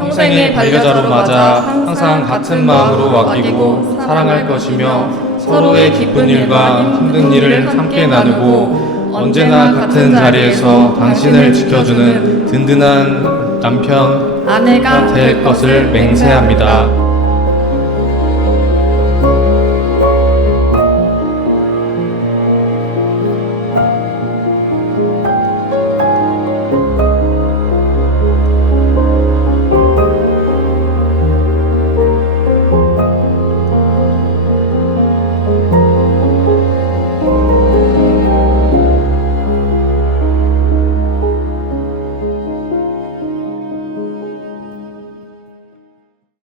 평생의 반려자로 맞아 항상 같은 마음으로 아끼고 사랑할 것이며 서로의 기쁜 일과 힘든 일을 함께 나누고 언제나 같은 자리에서 당신을 지켜주는 든든한 남편 아내가 될 것을 맹세합니다.